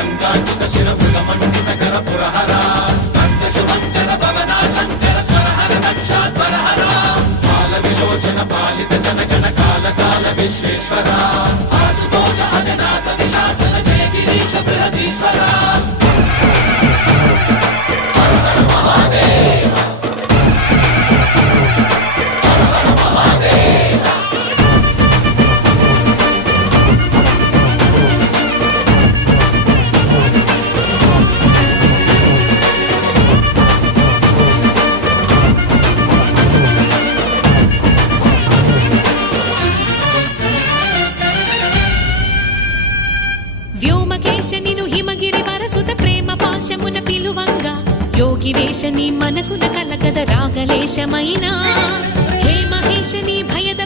గంగాచిత శిర మృగమండిత కర పురహర భక్త శుభంకర భవనా శంకర స్వరహర దక్షాధ్వరహర బాల విలోచన పాలిత జనగణ కాల కాల విశ్వేశ్వర ఆశుతోష అజనాస విశాసన జయ గిరీశ బృహదీశ్వర హర హర మహాదేవ హర హర మహాదేవ వ్యోమకేశనిను హిమగిరి వరసుత ప్రేమ పాశమున పిలువంగా యోగి వేషని మనసున కలగద రాగలేశమైనా హే మహేశని భయద